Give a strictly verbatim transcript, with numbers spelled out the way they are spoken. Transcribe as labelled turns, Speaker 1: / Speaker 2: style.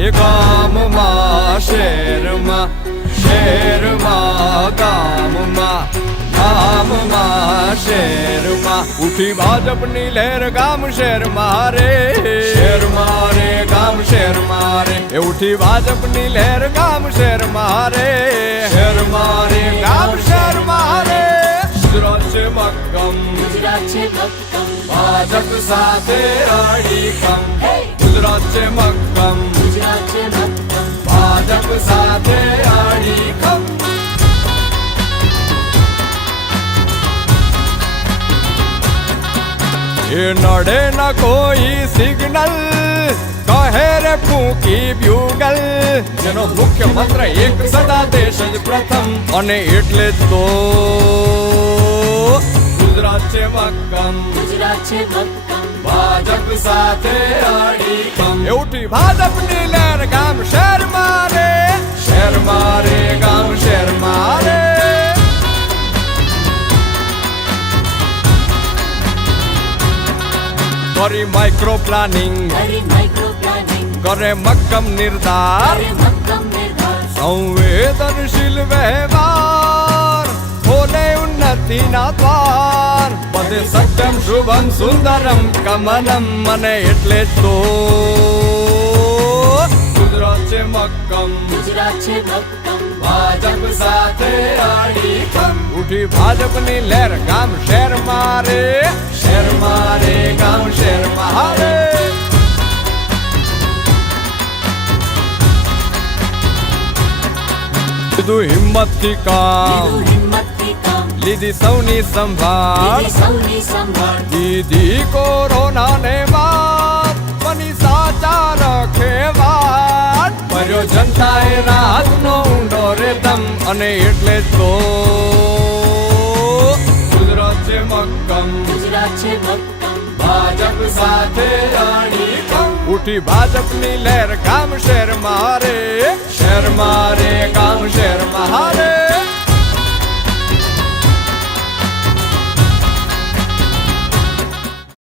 Speaker 1: એ ગામમાં શહેરમાં શહેરમાં ગામમાં ગામમાં શહેરમાં ઉઠી ભાજપની લહેર ગામ શહેરમાં રે શહેરમાં રે ગામ શહેરમાં રે એ ઉઠી ભાજપની લહેર ગામ શહેરમાં રે શહેરમાં રે ગામ શહેરમાં રે ગુજરાત છે મક્કમ
Speaker 2: ગુજરાત છે મક્કમ
Speaker 1: ભાજપ સાથે અડીખમ ગુજરાત છે મક્કમ
Speaker 2: ગુજરાત છે મક્કમ
Speaker 1: ભાજપ સાથે અડીખમ એ નડે ન કોઈ સિગ્નલ કહે રે ફૂંકી બ્યુગલ જેનો મુખ્ય મંત્ર એક સદા દેશ જ પ્રથમ અને એટલે જ તો ગુજરાત છે મક્કમ
Speaker 2: ગુજરાત છે મક્કમ
Speaker 1: ભાજપ સાથે અડીખમ એ ઉઠી ભાજપની લહેર ગામ શહેરમાં રે શહેરમાં રે ગામ શહેરમાં રે કરી માઇક્રો પ્લાનિંગ
Speaker 2: કરી માઇક્રો પ્લાનિંગ
Speaker 1: કરે મક્કમ નિર્ધાર
Speaker 2: કરે મક્કમ નિર્ધાર
Speaker 1: સંવેદનશીલ વ્યવહાર ખોલે ઉન્નતિના દ્વાર બધે સત્યમ શુભમ સુંદરમ કમનમ મને એટલે જ તો ગુજરાત છે મક્કમ
Speaker 2: ગુજરાત છે મક્કમ
Speaker 1: ભાજપ સાથે અડીખમ ઉઠી ભાજપની લહેર ગામ શહેરમાં રે શહેરમાં રે ગામ શહેરમાં રે લીધું હિંમતથી કામ
Speaker 2: લીધું હિંમતથી કામ
Speaker 1: લીધી સૌની સંભાળ
Speaker 2: લીધી સૌની સંભાળ
Speaker 1: દીધી કોરોનાને વાત બની સાચા રખે વાત ભર્યો જનતાએ રાહતનો ઊંડો રે દમ અને એટલે જ તો ગુજરાત છે મક્કમ
Speaker 2: ગુજરાત છે મક્કમ
Speaker 1: ભાજપ સાથે અડીખમ ઉઠી ભાજપની લહેર ગામ શહેરમાં રે શહેરમાં રે ગામ